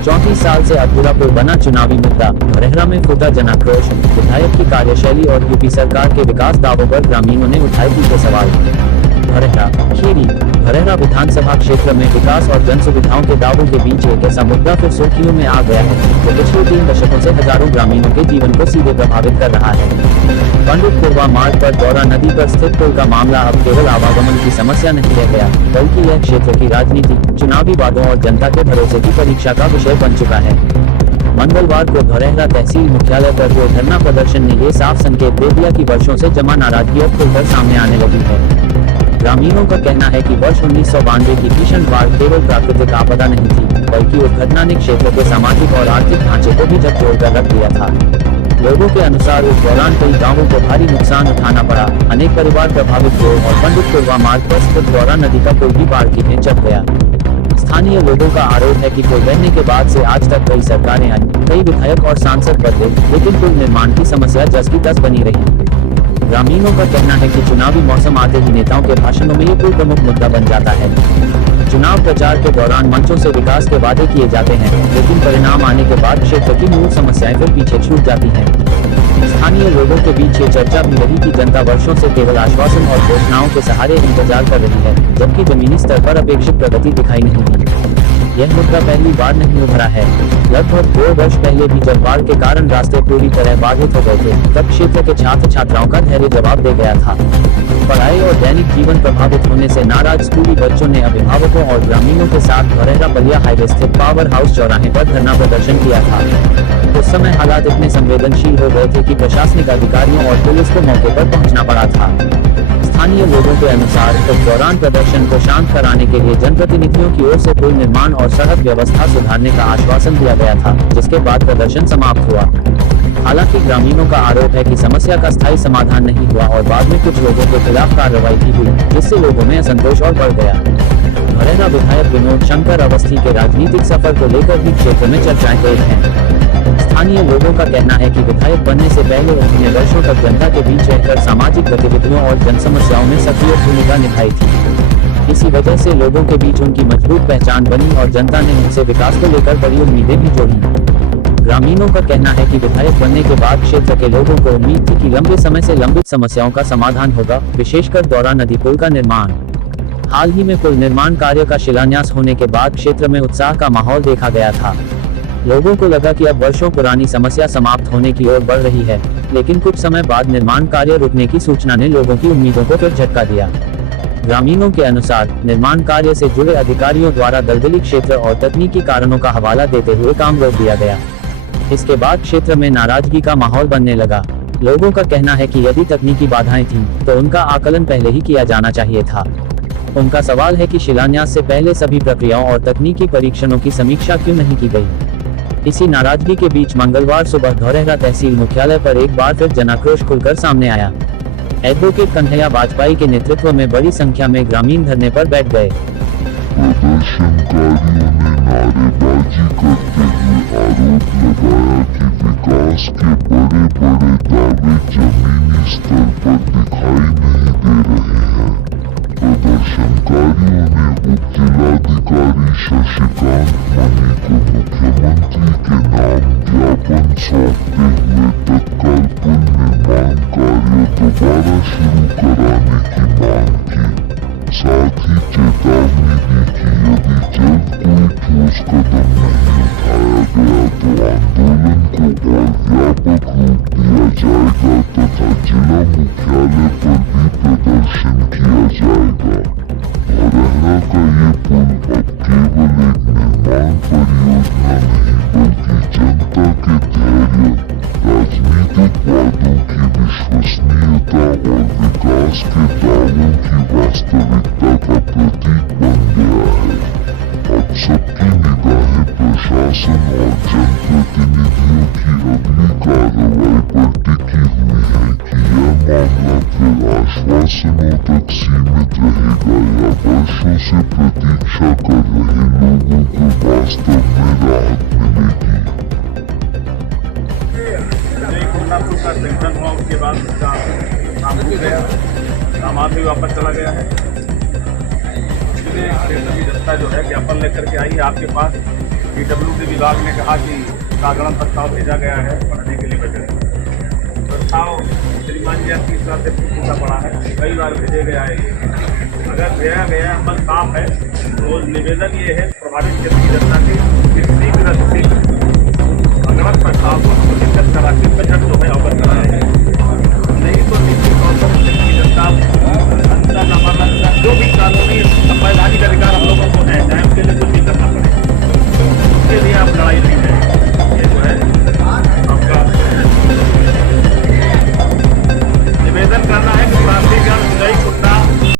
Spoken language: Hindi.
34 साल से अधूरा पुल बना चुनावी मुद्दा, भरेहरा में फूटा जनाक्रोश, विधायक की कार्यशैली और यूपी सरकार के विकास दावों पर ग्रामीणों ने उठाए तीखे सवाल। भरेहरा खीरी भरेहरा विधानसभा क्षेत्र में विकास और जन सुविधाओं के दावों के बीच एक ऐसा मुद्दा फिर सुर्खियों में आ गया है जो पिछले 3 दशकों से हजारों ग्रामीणों के जीवन को सीधे प्रभावित कर रहा है। पंडित कुरवा मार्ग पर गौरा नदी पर स्थित पुल का मामला अब केवल आवागमन की समस्या नहीं रह गया, बल्कि यह क्षेत्र की राजनीति, चुनावी वादों और जनता के भरोसे की परीक्षा का विषय बन चुका है। मंगलवार को भरेहरा तहसील मुख्यालय पर हुए धरना प्रदर्शन ने ये साफ संकेत दे दिया कि वर्षों से जमा नाराजगी अब खुलकर सामने आने लगी है। ग्रामीणों का कहना है कि वर्ष 1992 की भीषण बाढ़ केवल प्राकृतिक आपदा नहीं थी, बल्कि उस घटना ने क्षेत्र के सामाजिक और आर्थिक ढांचे को भी झकझोरकर रख दिया था। लोगों के अनुसार उस दौरान कई गांवों को भारी नुकसान उठाना पड़ा, अनेक परिवार प्रभावित हुए और पंडित कुरवा मार्ग पर स्थित गौरा नदी का पुल भी बाढ़ की भेंट चढ़ गया। स्थानीय लोगों का आरोप है कि पुल बनने के बाद से आज तक कई सरकारें आई, कई विधायक और सांसद बदले, लेकिन पुल निर्माण की समस्या जस की तस बनी रही। ग्रामीणों का कहना है कि चुनावी मौसम आते ही नेताओं के भाषणों में ये कोई प्रमुख मुद्दा बन जाता है। चुनाव प्रचार के दौरान मंचों से विकास के वादे किए जाते हैं, लेकिन परिणाम आने के बाद क्षेत्र की मूल समस्याएं फिर पीछे छूट जाती हैं। स्थानीय लोगों के बीच ये चर्चा भी रही कि जनता वर्षों से केवल आश्वासन और घोषणाओं के सहारे इंतजार कर रही है, जबकि जमीनी स्तर पर अपेक्षित प्रगति दिखाई नहीं दी। यह मुद्दा पहली बार नहीं उभरा है। लगभग 2 वर्ष पहले भी जब बाढ़ के कारण रास्ते पूरी तरह बाधित हो गए थे, तब क्षेत्र के छात्र छात्राओं का धैर्य जवाब दे गया था। पढ़ाई और दैनिक जीवन प्रभावित होने से नाराज स्कूली बच्चों ने अभिभावकों और ग्रामीणों के साथ भरेहरा बलिया हाईवे स्थित पावर हाउस चौराहे पर धरना प्रदर्शन किया था। उस समय हालात इतने संवेदनशील हो गए थे कि प्रशासनिक अधिकारियों और पुलिस को मौके पर पहुंचना पड़ा था। स्थानीय लोगों के अनुसार इस दौरान प्रदर्शन को शांत कराने के लिए जनप्रतिनिधियों की ओर से पुल निर्माण और सड़क व्यवस्था सुधारने का आश्वासन दिया गया था, जिसके बाद प्रदर्शन समाप्त हुआ। हालांकि ग्रामीणों का आरोप है कि समस्या का स्थायी समाधान नहीं हुआ और बाद में कुछ लोगों के खिलाफ कार्रवाई भी हुई, जिससे लोगों में असंतोष और बढ़ गया। भरेहरा विधायक विनोद शंकर अवस्थी के राजनीतिक सफर को लेकर भी क्षेत्र में चर्चाएं तेज हैं। स्थानीय लोगों का कहना है कि विधायक बनने से पहले उन्होंने वर्षों तक जनता के बीच रहकर सामाजिक गतिविधियों और जन समस्याओं में सक्रिय भूमिका निभाई थी। इसी वजह से लोगों के बीच उनकी मजबूत पहचान बनी और जनता ने उनसे विकास को लेकर बड़ी उम्मीदें भी जोड़ी। ग्रामीणों का कहना है कि विधायक बनने के बाद क्षेत्र के लोगों को उम्मीद थी कि लंबे समय से लंबित समस्याओं का समाधान होगा, विशेषकर गौरा नदी पुल का निर्माण। हाल ही में पुल निर्माण कार्य का शिलान्यास होने के बाद क्षेत्र में उत्साह का माहौल देखा गया था। लोगों को लगा कि अब वर्षों पुरानी समस्या समाप्त होने की ओर बढ़ रही है, लेकिन कुछ समय बाद निर्माण कार्य रुकने की सूचना ने लोगों की उम्मीदों को फिर झटका दिया। ग्रामीणों के अनुसार निर्माण कार्य से जुड़े अधिकारियों द्वारा दलदली क्षेत्र और तकनीकी कारणों का हवाला देते हुए काम रोक दिया गया। इसके बाद क्षेत्र में नाराजगी का माहौल बनने लगा। लोगों का कहना है कि यदि तकनीकी बाधाएं थीं, तो उनका आकलन पहले ही किया जाना चाहिए था। उनका सवाल है कि शिलान्यास से पहले सभी प्रक्रियाओं और तकनीकी परीक्षणों की समीक्षा क्यों नहीं की गई। इसी नाराजगी के बीच मंगलवार सुबह भरेहरा तहसील मुख्यालय पर एक बार फिर जनाक्रोश खुलकर सामने आया। एडवोकेट कन्हैया वाजपेयी के नेतृत्व में बड़ी संख्या में ग्रामीण धरने पर बैठ गए। प्रदर्शनकारियों ने नारेबाजी करते हुए आरोप लगाया कि विकास के बड़े-बड़े दावे जमीनी स्तर पर दिखाई नहीं दे रहे हैं। प्रदर्शनकारियों ने उप जिलाधिकारी शशिकांत मणि को मुख्यमंत्री के नाम ज्ञापन सौंपते हुए तत्काल पुल निर्माण कार्य दोबारा शुरू कराने की मांग की। साथ ही चेतावनी दी कि यदि जल्द कोई ठोस कदम नहीं उठाया गया तो आंदोलन को और व्यापक रूप दिया जाएगा तथा जिला मुख्यालय पर भी प्रदर्शन किया जाएगा। भरेहरा का ये पुल अब केवल एक निर्माण परियोजना नहीं बल्कि जनता के धैर्य, राजनीतिक वादों की विश्वसनीयता और विकास के दावों की वास्तविकता का प्रतीक बन गया है। अब सबकी निगाहें प्रशासन और जनप्रतिनिधियों की अगली कार्रवाई पर टिकी हुई है कि यह मामला फिर आश्वासनों तक सीमित रहेगा या वर्षों से प्रतीक्षा कर रहे लोगों को वास्तव में राहत मिलेगी। का सेंक्शन हुआ उसके बाद उसका काम हो गया, सामान भी वापस चला गया है। इसलिए क्षेत्र की जनता जो है ज्ञापन लेकर के आई है आपके पास। DW की भी विभाग ने कहा कि साधारण प्रस्ताव भेजा गया है पढ़ने के लिए बजट प्रस्ताव श्रीमान जी आपकी हिसाब से टूटा पड़ा है, कई बार भेजे गया है ये। अगर भेजा गया अमल काम है तो निवेदन ये है प्रभावित क्षेत्र की जनता के शीघ्र अगला प्रस्ताव को हम दिक्कत करा के बजट जो